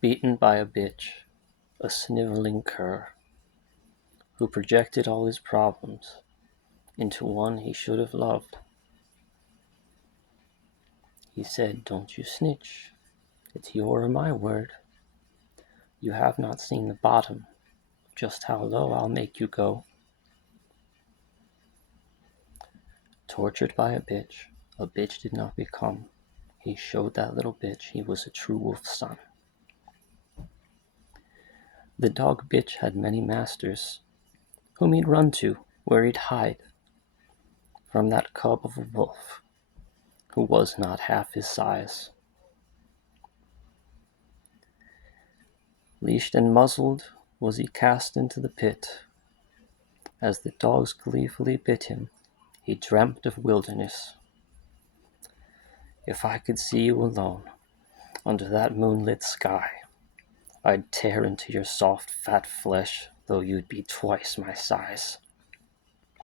Beaten by a bitch, a sniveling cur, who projected all his problems into one he should have loved. He said, "Don't you snitch, it's your or my word. You have not seen the bottom, just how low I'll make you go." Tortured by a bitch did not become. He showed that little bitch he was a true wolf's son. The dog bitch had many masters, whom he'd run to, where he'd hide from that cub of a wolf, who was not half his size. Leashed and muzzled was he cast into the pit. As the dogs gleefully bit him, he dreamt of wilderness. If I could see you alone, under that moonlit sky, I'd tear into your soft fat flesh, though you'd be twice my size.